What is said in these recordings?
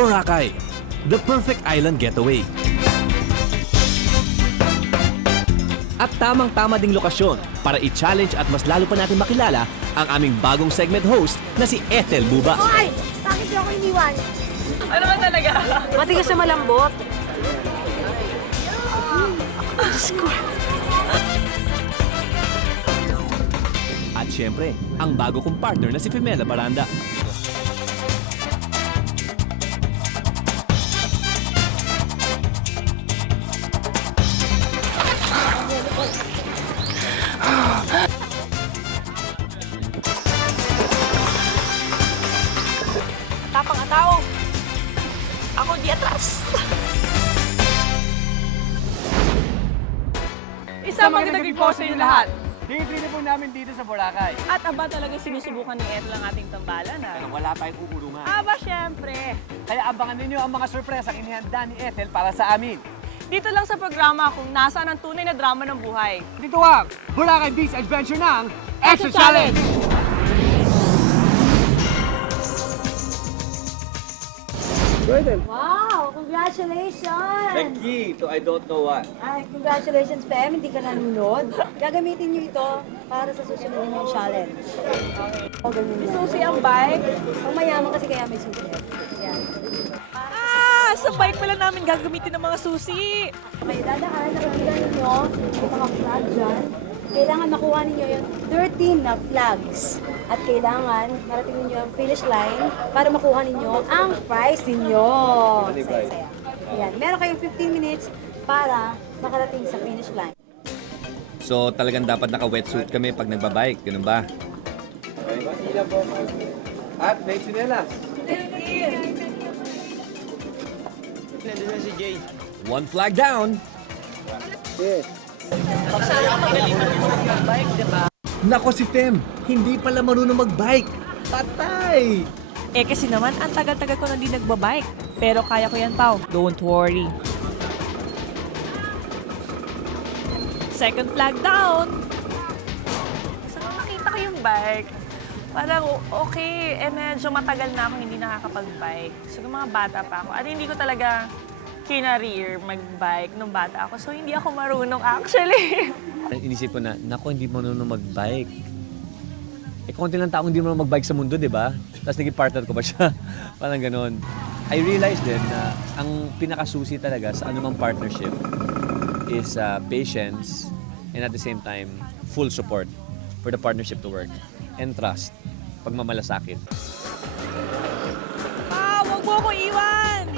Boracay, the perfect island getaway. At tamang-tama ding lokasyon para i-challenge at mas lalo pa natin makilala ang aming bagong segment host na si Ethel Buba. Hoy! Bakit niyo ako iniwan? Ano ba talaga? Matigas na malambot. At syempre, ang bago kong partner na si Femela Baranda. Tapang ang tao. Ako di atras. Isang magandang po sa inyo lahat. Day-3 na po namin dito sa Boracay. At aba talaga sinusubukan ni Ethel ang ating tambalan. Wala tayong uurungan. Aba, syempre. Kaya abangan ninyo ang mga sorpresang inihanda ni Ethel para sa amin. Dito lang sa programa kung nasaan ang tunay na drama ng buhay. Dito ang Boracay Beach Adventure ng Extra Challenge! Wow! Congratulations! key to I don't know what. Ay, congratulations, Pem. Hindi ka nanonood. Gagamitin niyo ito para sa susunod niyong challenge. O, ganun yan. Susi ang bike. Pang mayaman kasi kaya may susi. Yan. Sa bike pala namin gagamitin ng mga susi. Okay, dadaan, nakakita ninyo. May mga flag dyan. Kailangan makuha ninyo yung 13 na flags. At kailangan marating ninyo ang finish line para makuha ninyo ang prize ninyo. Saya-saya. Ayan. Meron kayong 15 minutes para makarating sa finish line. So talagang dapat naka-wetsuit kami pag nagbabike, ganun ba? At may sinelas. One flag down! Nako si Fem, hindi pala marunong mag-bike. Patay! Eh kasi naman, ang tagal-tagal ko na di nagbabike. Pero kaya ko yan, Pao. Don't worry. Second flag down. So, nung nakita ko yung bike, parang okay, eh medyo matagal na ako hindi nakakapag-bike. So, nung mga bata pa ako, at hindi ko talaga kinareer mag-bike nung bata ako. So, hindi ako marunong actually. Inisip ko na, nako hindi marunong mag-bike. Eh, konti lang taong hindi marunong mag-bike sa mundo, di ba? Tapos naging partner ko pa siya. Parang ganon. I realized din na ang pinakasusi talaga sa anumang partnership is patience and at the same time, full support for the partnership to work. And trust. Pagmamalasakit. Wag mo akong iwan!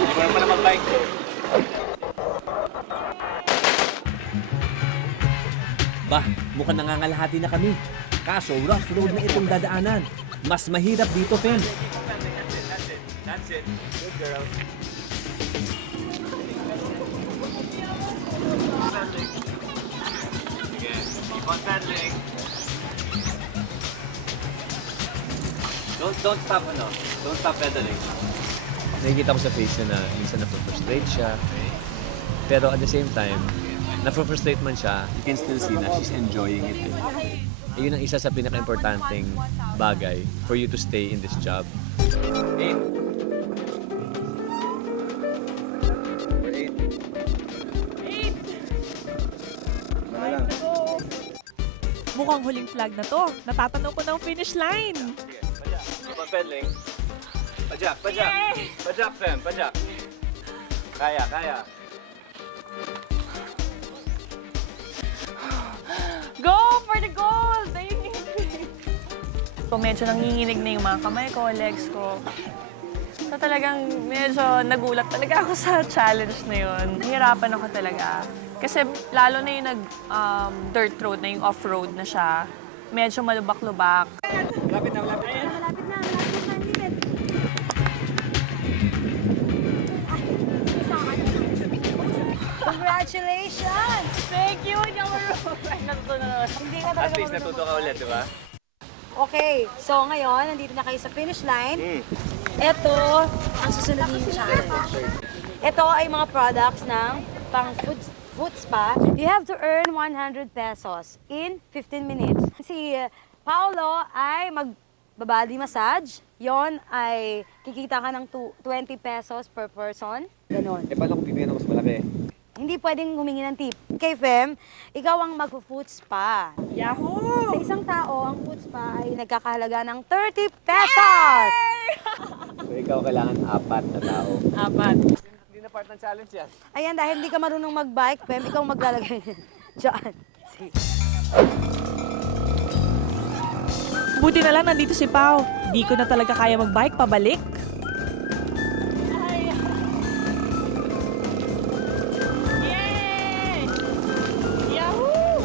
Hindi ko na pala mag-bike. Bah, mukhang nangangalahati na kami. Kaso, rough road na itong dadaanan. Mas mahirap dito, Fem. That's it. Good girl. Sige, keep on pedaling. Don't stop, Don't stop pedaling. Nakikita ko sa face niya na minsan na-frustrate siya. Pero at the same time, na-frustrate man siya, you can still see na she's enjoying it. Yun ang isa sa pinaka-importanting bagay for you to stay in this job. 8. Mukhang huling flag na to. Natatanong ko ng finish line. Keep on pedaling. Pajak, pajak. Pajak, Fem, pajak. Kaya. Go for the gold! Ayun yun. So, medyo nanginginig na yung mga kamay ko, legs ko. So talagang medyo nagulat talaga ako sa challenge na yun. Nahirapan ako talaga. Kasi lalo na yung dirt road na yung off-road na siya. Medyo malubak-lubak. Lapit na. Malapit na time limit. Congratulations! Thank you! Hindi ako natutunan. Hindi ka talaga At least natuto ka ulit, di ba? Okay, so ngayon, nandito na kayo sa finish line. Ito ang susunod yung challenge. Ito ay mga products ng pang foot spa, you have to earn 100 pesos in 15 minutes. Si Paolo ay mag-body massage. Yon ay kikita ka ng 20 pesos per person. Ganon. Paano kung bibigyan ng mas malaki? Hindi pwedeng humingi ng tip. Kay Fem, ikaw ang mag-foot spa. Yahoo! Sa isang tao, ang foot spa ay nagkakahalaga ng 30 pesos! So ikaw kailangan 4 na tao. 4. Hindi na part ng challenge yan. Ayan, dahil hindi ka marunong mag-bike, Fem, ikaw maglalagay dyan. Sige. Buti na lang nandito si Pao. Di ko na talaga kaya mag-bike pabalik. Yay! Yahoo!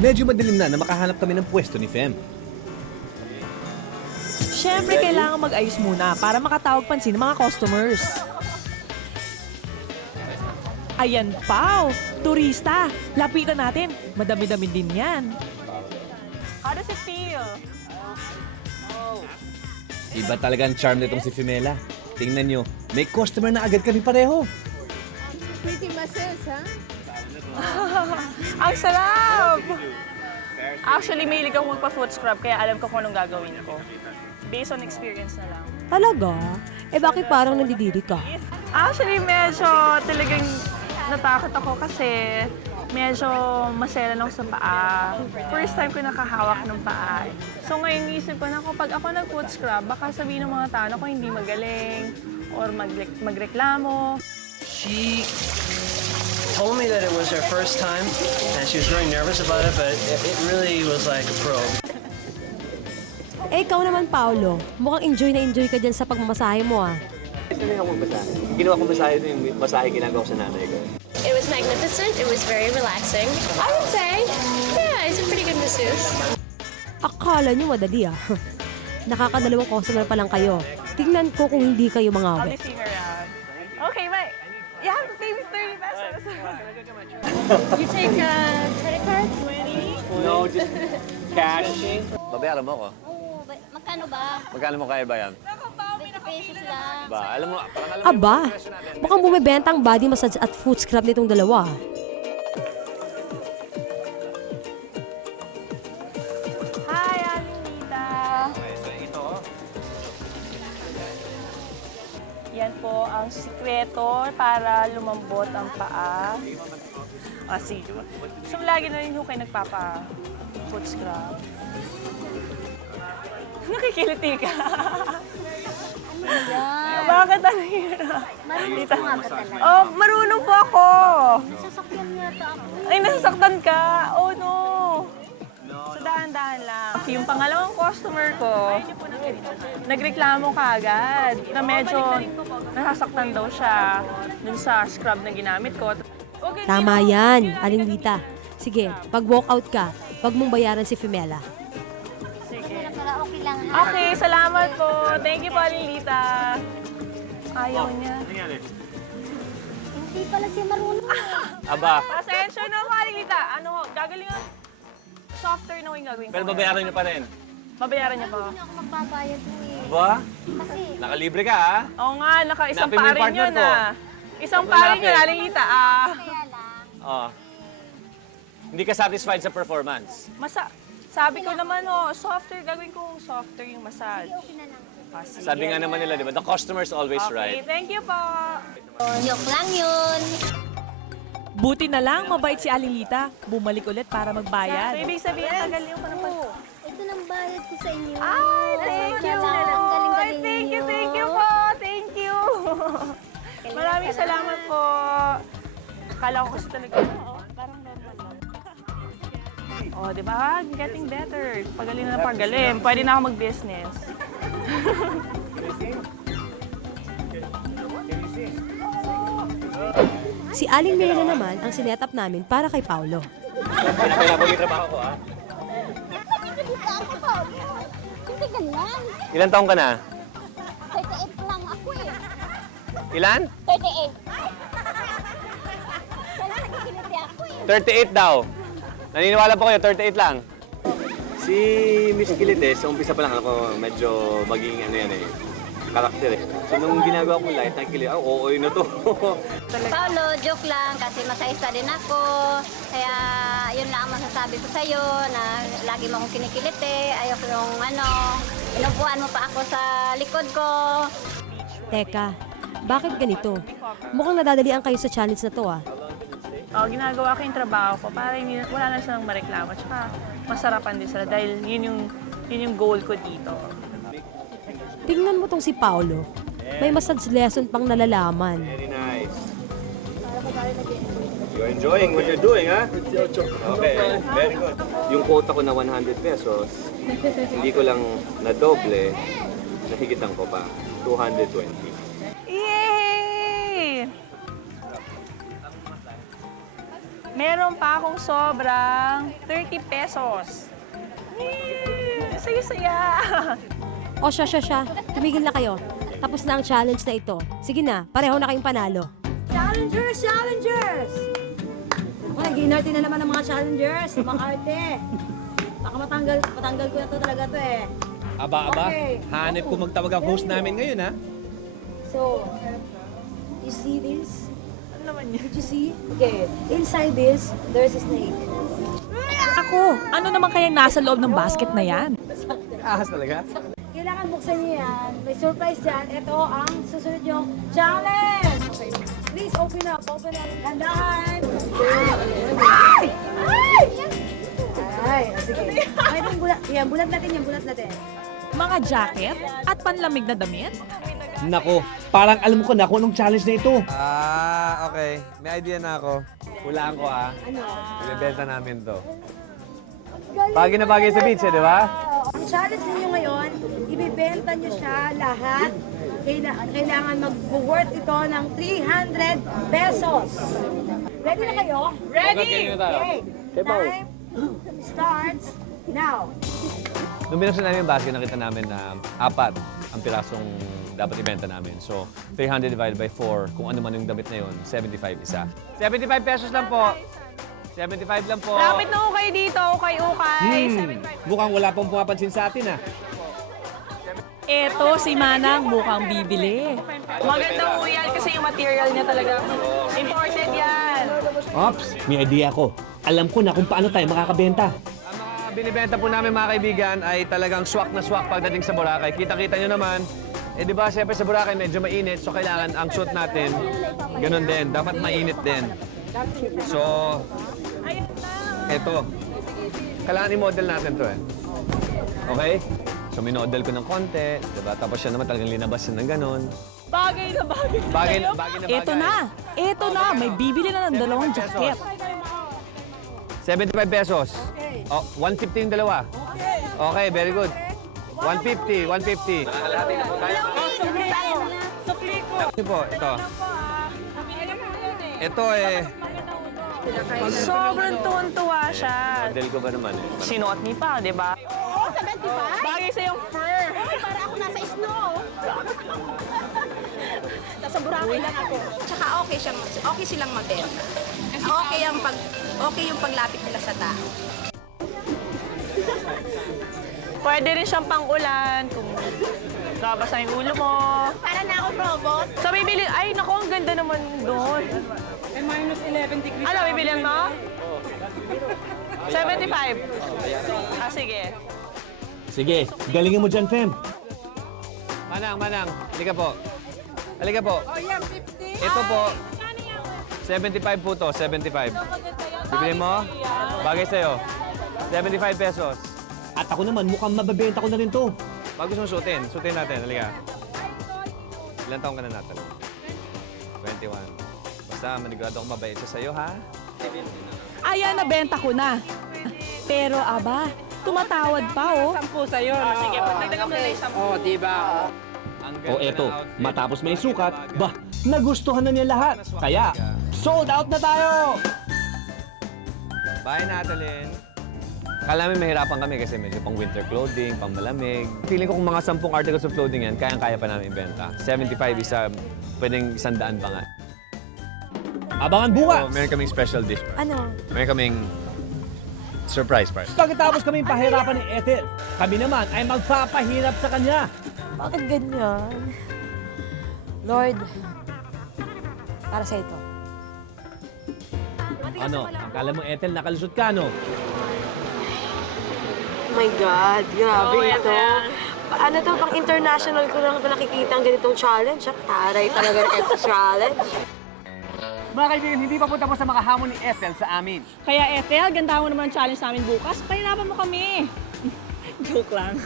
Medyo madilim na makahanap kami ng pwesto ni Fem. Siyempre, kailangan mag-ayos muna para makatawag pansin ng mga customers. Ayan, Pao! Turista! Lapitan natin. Madami-dami din yan. How does it feel? Iba talaga ang charm nitong si Femela. Tingnan nyo, may customer na agad kami pareho. Pretty masses, ha? Ang sarap! Actually, mahilig ako magpa-foot scrub kaya alam ko kung anong gagawin ko. Based on experience na lang. Talaga? Eh bakit parang nandidiri ka? Actually, medyo talagang natakot ako kasi medyo maselan ako sa paa. First time ko nakahawak ng paa. So ngayon isip ko na kapag ako nag-foot scrub, baka sabihin ng mga tao na ako hindi magaling or magreklamo. She told me that it was her first time and she was very nervous about it, but it really was like a pro. Eh, ikaw naman, Paolo. Mukhang enjoy na enjoy ka dyan sa pagmamasahe mo, ah. Sanay ako magmasahe. Ginawa ko masahe yung masahe ginagawa ko sa nanay ko. It was magnificent. It was very relaxing. I would say, yeah, he's a pretty good masseuse. Akala nyo madali, ah. Nakakadalawang customer pa lang kayo. Tingnan ko kung hindi kayo I'll mangawi. be seeing her around. Okay, bye. You have to pay me 30 pesos. You take a credit card? 20? No, just cash. Babayaran mo ako. Oo, magkano ba? Magkano mo kaya ba yan? 20 pesos lang. Ba, alam mo, parang alam Aba, mukhang bumibenta ang body massage at foot scrub nitong dalawa. Hi, Aling Nita. Yan po ang sikreto para lumambot ang paa. Sige. So, lagi na rin yung kayo nagpapa-foot scrub. Nakikiliti ka. Bakit ang hirap? Marunong ka nga ba talaga? Oh, marunong po ako. Sasakyan yata ako. Ay, nasasaktan ka. Oh, no. So, dahan-dahan lang. Yung pangalawang customer ko, nagreklamo ka agad na medyo nasasaktan daw siya dun sa scrub na ginamit ko. Tama yan, Aling Lita. Sige, pag walkout ka, wag mong bayaran si Femela. Sige. Para okay lang. Okay, salamat po. Thank you po, Aling Lita. Ayaw niya. Hindi pala siya marunong. Aba, Pasensya na po, Aling Lita. Gagalingan. Softer na yung gagawin ko. pero babayaran niyo pa rin. Babayaran niya pa. Hindi ako magbabayad mo eh. Ba? Kasi, Nakalibre ka, ha? Oo nga, isang Hanapin mo yung pa rin partner yun ko. Isang Huwag pa rin hanapin. yun, Aling Lita. kaya lang. Oh. Hindi ka satisfied sa performance. Sabi ko naman, softer, gagawin ko softer yung massage. Okay na lang. Sige. Sabi nga naman nila, di ba? The customer's always Okay, right. thank you po. Joke lang yun. Buti na lang, mabait si Aling Lita. Bumalik ulit para magbayad. So, ibig sabihin, tagal yung panapad. Ito nang bayad ko sa inyo. Ay, thank you. Ang galing-galing Thank you niyo. po. Thank you. Maraming salamat po. Akala ko kasi talaga, parang normal lang. Di ba? Getting better. Pagaling na pagaling. Pwede na ako mag-business. Si Aling Mirna naman ang sinetap namin para kay Paolo. Pinapagod yung trabaho ko, ha? Hindi ganyan. Ilan taong ka na? 38 lang ako eh. Ilan? 38. Wala nagkikiliti ako eh. 38 daw. Naniniwala po kayo, 38 lang. Si Miss Gilites, sa umpisa pa lang ako, medyo maging ano yan eh. karakter eh. So nung ginagawa ko light, nakikilig, oo, na to. Paolo, joke lang kasi masayista din ako. Kaya yun lang ang masasabi ko sa'yo na lagi mo akong kinikiliti. Ayoko yung inupuan mo pa ako sa likod ko. Teka, bakit ganito? Mukhang nadadalian kayo sa challenge na to ah. Ginagawa ko yung trabaho ko para wala na silang mareklamo. Tsaka masarapan din sila dahil yun yung goal ko dito. Tingnan mo tong si Paolo. May massage lesson pang nalalaman. Very nice. You're enjoying what you're doing, ha? Okay, very good. Yung quota ko na 100 pesos, hindi ko lang na-doble, nahigitan ko pa, 220. Yay! Meron pa akong sobrang 30 pesos. Yay! Saya-saya! O siya. Tumigil na kayo. Tapos na ang challenge na ito. Sige na, pareho na kayong panalo. Challengers! Ako, nag-inarte na naman ng mga challengers, ng mga arte. Baka matanggal ko na to talaga to eh. Aba, Okay. hanip ko magtawag ang host namin ngayon, ha? So, you see this? Ano naman yun? Did you see? Okay, inside this, there's a snake. Ako, ano naman kayang nasa loob ng basket na yan? Ahas talaga? Kailangan buksan niyo yan. May surprise dyan. Ito ang susunod yung challenge! Okay. Please open up. Gandahan! Ay! Ay! Sige. Ay, itong bulat. Yan, bulat natin. Mga jacket at panlamig na damit? Nako, parang alam ko na kung anong challenge na ito. Okay. May idea na ako. Hulaan ko, ha? Ano? Ibebenta namin to. Bagay na bagay sa beach, eh, di ba? Ang challenge ninyo ngayon, ibibenta nyo siya lahat. Kailangan mag-worth ito ng 300 pesos. Ready na kayo? Ready! Okay. Time starts now. Nung binuksan namin yung basket, nakita namin na 4 ang pirasong dapat ibenta namin. So, 300 divided by 4, kung ano man yung damit na yun, 75 isa. 75 pesos lang po. 75 lang po. Lapit na ukay dito, ukay. Mukhang wala pang pumapansin sa atin, ha? Eto, si Manang mukhang bibili. Maganda po yan kasi yung material niya talaga. Imported yan. Ops, may idea ako. Alam ko na kung paano tayo makakabenta. Ang mga binibenta po namin mga kaibigan ay talagang swak na swak pagdating sa Boracay. Kita-kita nyo naman, di ba, siyempre sa Boracay medyo mainit, so kailangan ang suit natin, ganun din, dapat mainit din. So, eto. Kailangan i-model natin to eh. Okay? So, minodel ko ng konti, diba? Tapos siya naman talagang linabas yun ng ganun. Bagay na bagay. Bagay na bagay. Eto na, may bibili na ng dalawang jacket. 75 pesos. Oh, 150 yung dalawa. Okay, very good. 150, 150. Ito po, ito. Ito eh, Sobrang tuwan-tuwa siya. model ko ba naman eh? Sinuot ni pa, di ba? Oo, 75? Bagay sa yung fur. Para ako nasa snow. Nasa Boracay lang ako. Tsaka okay silang mabenta. Okay yung paglapit nila sa tao. Pwede rin siyang pang-ulan kung nabasa yung ulo mo. Para na ako robot. So, bibili, ay, naku, ang ganda naman doon. May minus 11 degrees. Ano, bibilihan mo? 75. Sige. Sige, galingin mo dyan, Fem. Manang, halika po. Halika po. Oh, yeah, 50. Ito po, 75 po to, 75. Bibili mo? Bagay sa'yo. 75 pesos. At ako naman, mukhang mababenta ko na rin to. Pag gusto mo suotin natin, halika. Ilan taong ka na natin? 21. Basta manigurado akong mabait siya sa'yo, ha? Ayan, nabenta ko na. Pero aba, tumatawad pa oh. 10 sa'yo. Sige, pagdagdagan mo na yung 10. Oh, diba? Ang O ganda eto, ng outfit. matapos may sukat, bah, nagustuhan na niya lahat. Kaya, sold out na tayo! Bye, Natalie. Kala namin mahirapan kami kasi medyo pang winter clothing, pang malamig. Feeling ko kung mga 10 articles of clothing yan, kayang-kaya pa namin ibenta. 75 isa, pwedeng 100 pa nga. Abangan bukas! So, meron kaming special dish. Ano? Meron kaming surprise party. Pagkatapos kaming pahirapan ni Ethel, kami naman ay magpapahirap sa kanya. Bakit ganyan? Lord, para sa ito. Ano? Akala mo, Ethel, nakalusot ka, no? Oh my God, grabe ito. Ano to, pang international ko lang ito nakikita ang ganitong challenge. Taray talaga ng ito challenge. Mga kaibigan, hindi pa po tapos sa mga hamon ni Ethel sa amin. Kaya Ethel, ganda mo naman ang challenge namin bukas. Pahilaban mo kami. Joke lang.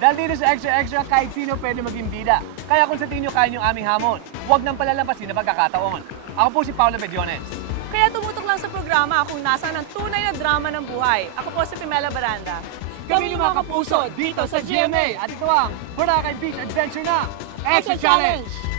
Dahil dito sa Extra, kahit sino pwede maging bida. Kaya kung sa tingin nyo kaya nyo aming hamon, huwag nang palalampasin na pagkakataon. Ako po si Paolo Bediones. Kaya tumutok lang sa programa kung nasaan ang tunay na drama ng buhay. Ako po si Pimela Baranda. Kami yung mga kapuso dito sa GMA. At ito ang Boracay Beach Adventure na Extra Challenge!